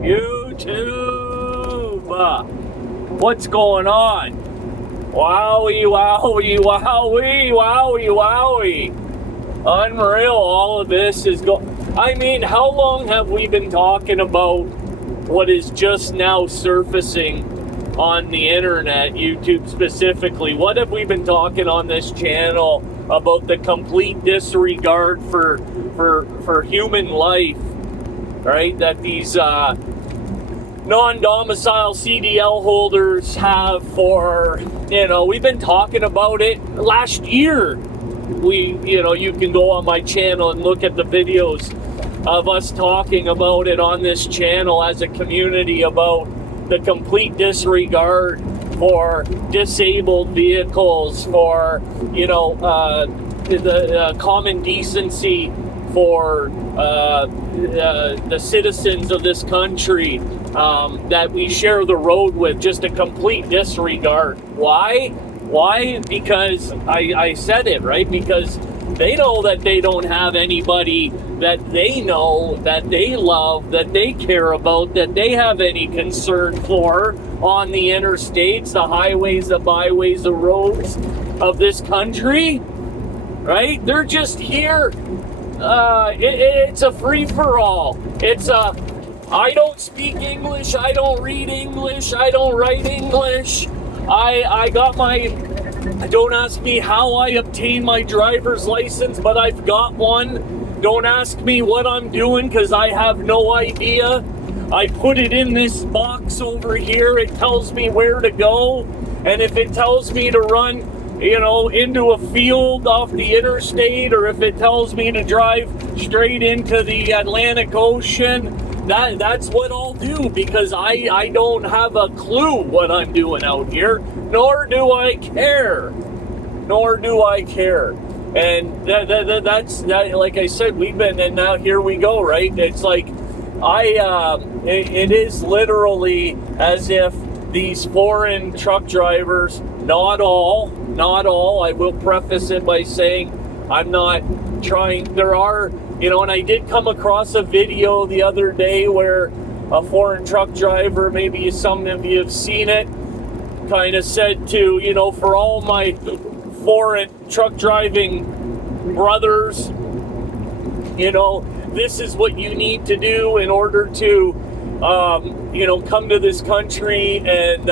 YouTube! What's going on? Wowie, wowie, wowie, wowie, wowie. Unreal, all of this is going... I mean, how long have we been talking about what is just now surfacing on the internet, YouTube specifically? What have we been talking on this channel about the complete disregard for human life, right? That these non-domicile CDL holders have for, we've been talking about it last year. You can go on my channel and look at the videos of us talking about it on this channel as a community about the complete disregard for disabled vehicles, for, the common decency for the citizens of this country that we share the road with, just a complete disregard. Why? Because I said it, right? Because they know that they don't have anybody that they know, that they love, that they care about, that they have any concern for on the interstates, the highways, the byways, the roads of this country, right? They're just here. It's a free-for-all. It's a, I don't speak English, I don't read English, I don't write English. Don't ask me how I obtained my driver's license, but I've got one. Don't ask me what I'm doing, because I have no idea. I put it in this box over here. It tells me where to go. And if it tells me to run, into a field off the interstate, or if it tells me to drive straight into the Atlantic Ocean, that's what I'll do, because I don't have a clue what I'm doing out here, nor do I care. And that's like I said, we've been, and now here we go, right? It's like, it is literally as if these foreign truck drivers, not all, I will preface it by saying I'm not trying, there are, and I did come across a video the other day where a foreign truck driver, maybe some of you have seen it, kind of said to, for all my foreign truck driving brothers, this is what you need to do in order to, come to this country and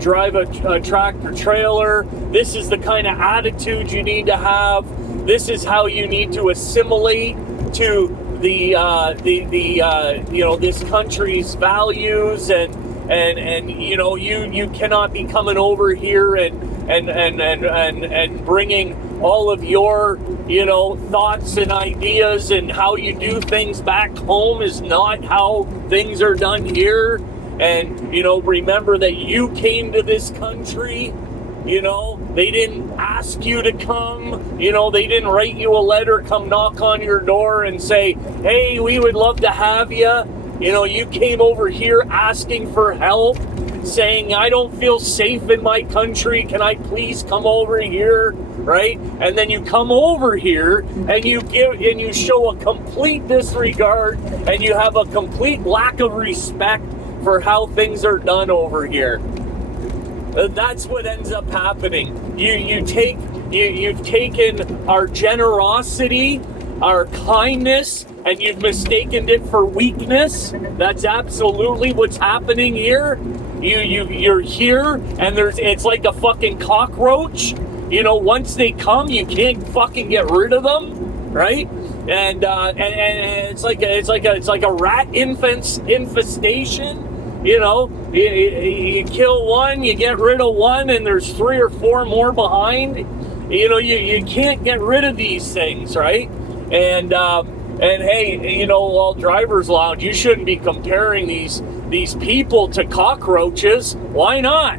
drive a tractor trailer. This is the kind of attitude you need to have. This is how you need to assimilate to this country's values, and you cannot be coming over here and bringing all of your thoughts and ideas, and how you do things back home is not how things are done here. And remember that you came to this country. They didn't ask you to come. They didn't write you a letter, come knock on your door and say, hey, we would love to have you. You came over here asking for help, saying, I don't feel safe in my country. Can I please come over here? Right? And then you come over here and you show a complete disregard, and you have a complete lack of respect for how things are done over here. That's what ends up happening. You've taken our generosity, our kindness, and you've mistaken it for weakness. That's absolutely what's happening here. You're here, and it's like a fucking cockroach. Once they come, you can't fucking get rid of them, right? And it's like a rat infestation. You kill one, you get rid of one, and there's 3 or 4 more behind. You can't get rid of these things, right? And hey, all Drivers Lounge, you shouldn't be comparing these people to cockroaches. Why not?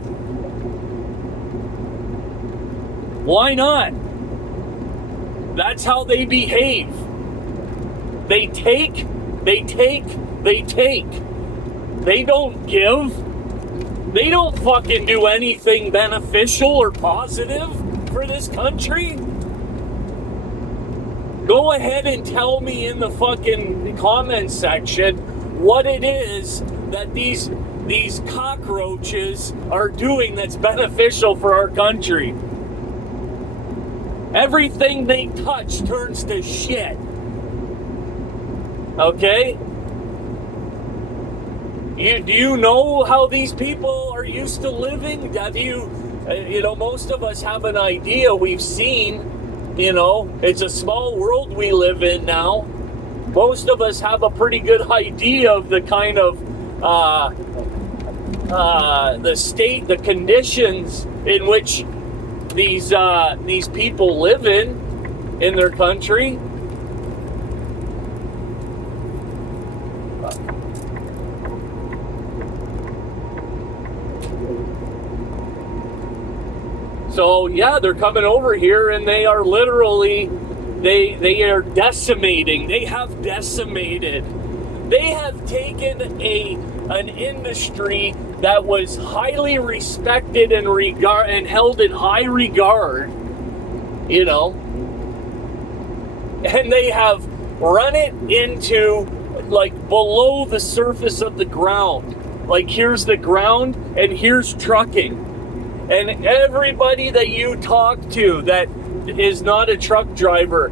Why not? That's how they behave. They take. They don't give. They don't fucking do anything beneficial or positive for this country. Go ahead and tell me in the fucking comments section what it is that these cockroaches are doing that's beneficial for our country. Everything they touch turns to shit. Okay? Do you know how these people are used to living? Have you, most of us have an idea. We've seen, it's a small world we live in now. Most of us have a pretty good idea of the kind of, the state, the conditions in which these people live in their country. So yeah, they're coming over here and they are literally, they are decimating. They have decimated. They have taken an industry that was highly respected and held in high regard, and they have run it into like below the surface of the ground. Like, here's the ground and here's trucking. And everybody that you talk to that is not a truck driver,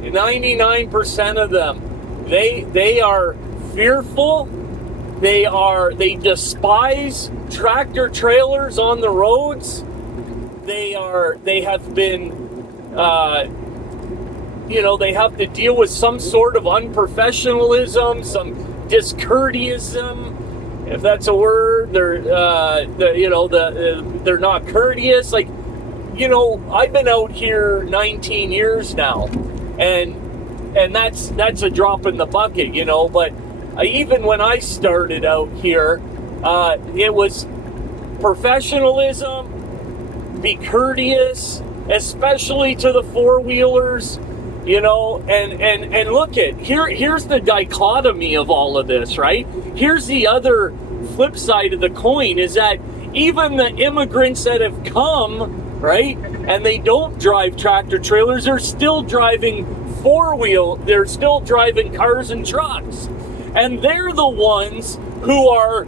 99% of them, they are fearful. They despise tractor trailers on the roads. They have been, they have to deal with some sort of unprofessionalism, some discourteism, if that's a word. They're not courteous. Like, I've been out here 19 years now, and that's a drop in the bucket, but even when I started out here, it was professionalism, be courteous, especially to the four-wheelers, and look here's the dichotomy of all of this, right? Here's the other flip side of the coin, is that even the immigrants that have come, right, and they don't drive tractor trailers, they're still driving they're still driving cars and trucks. And they're the ones who are,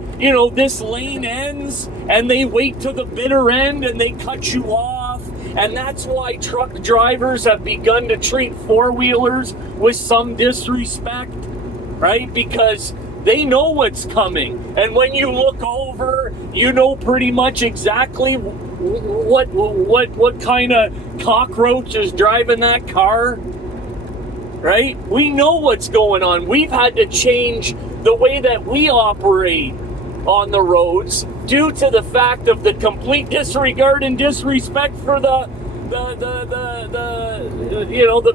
this lane ends and they wait to the bitter end and they cut you off. And that's why truck drivers have begun to treat four-wheelers with some disrespect, right? Because they know what's coming. And when you look over, you know pretty much exactly what kind of cockroach is driving that car. Right? We know what's going on. We've had to change the way that we operate on the roads due to the fact of the complete disregard and disrespect for the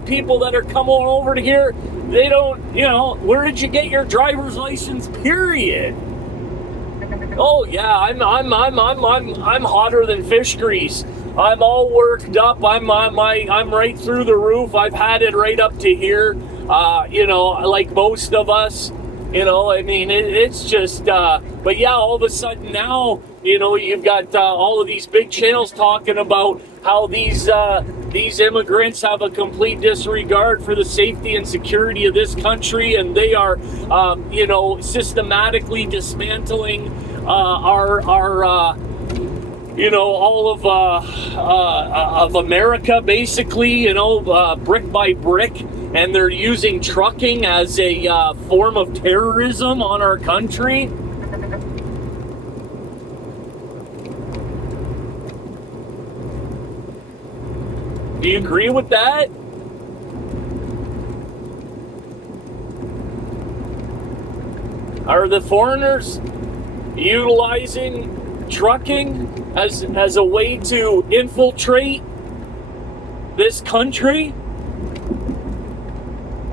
people that are coming over to here. They don't, where did you get your driver's license? Period. Oh yeah, I'm hotter than fish grease. I'm all worked up. I'm right through the roof. I've had it right up to here. Like most of us. It's just. But yeah, all of a sudden now, you've got all of these big channels talking about how these immigrants have a complete disregard for the safety and security of this country, and they are, systematically dismantling our all of America, basically, brick by brick, and they're using trucking as a form of terrorism on our country. Do you agree with that? Are the foreigners utilizing trucking as a way to infiltrate this country?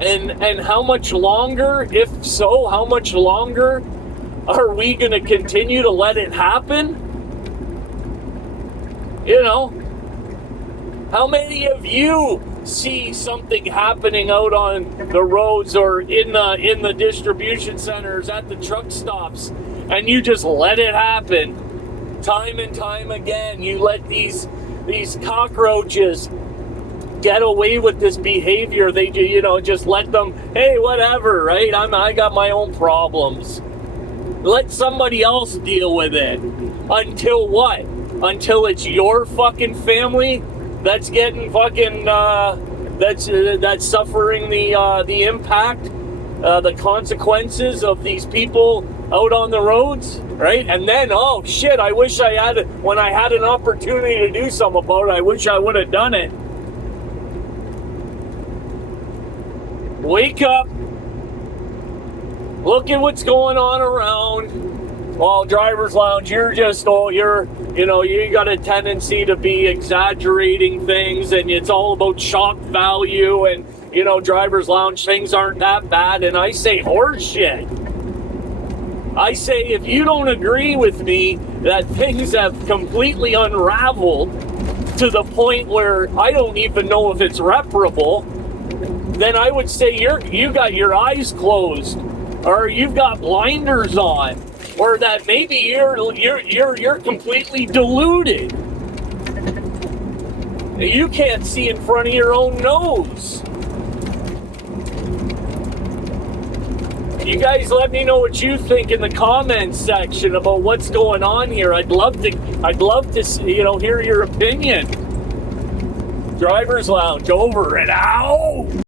And how much longer, if so, how much longer are we going to continue to let it happen? How many of you see something happening out on the roads or in the distribution centers, at the truck stops, and you just let it happen? Time and time again, you let these cockroaches get away with this behavior. They, you know, just let them, hey, whatever, right? I got my own problems. Let somebody else deal with it. Until what? Until it's your fucking family that's getting fucking, that's suffering the impact, the consequences of these people out on the roads, right? And then, oh shit, I wish I had, when I had an opportunity to do something about it, I wish I would have done it. Wake up. Look at what's going on around. Well, driver's lounge, you're just, you know, you got a tendency to be exaggerating things, and it's all about shock value, and, you know, driver's lounge, things aren't that bad. And I say horseshit. I say, if you don't agree with me that things have completely unraveled to the point where I don't even know if it's reparable, then I would say you got your eyes closed, or you've got blinders on, or that maybe you're completely deluded. You can't see in front of your own nose. You guys let me know what you think in the comments section about what's going on here. I'd love to, you know, hear your opinion. Driver's lounge over and out.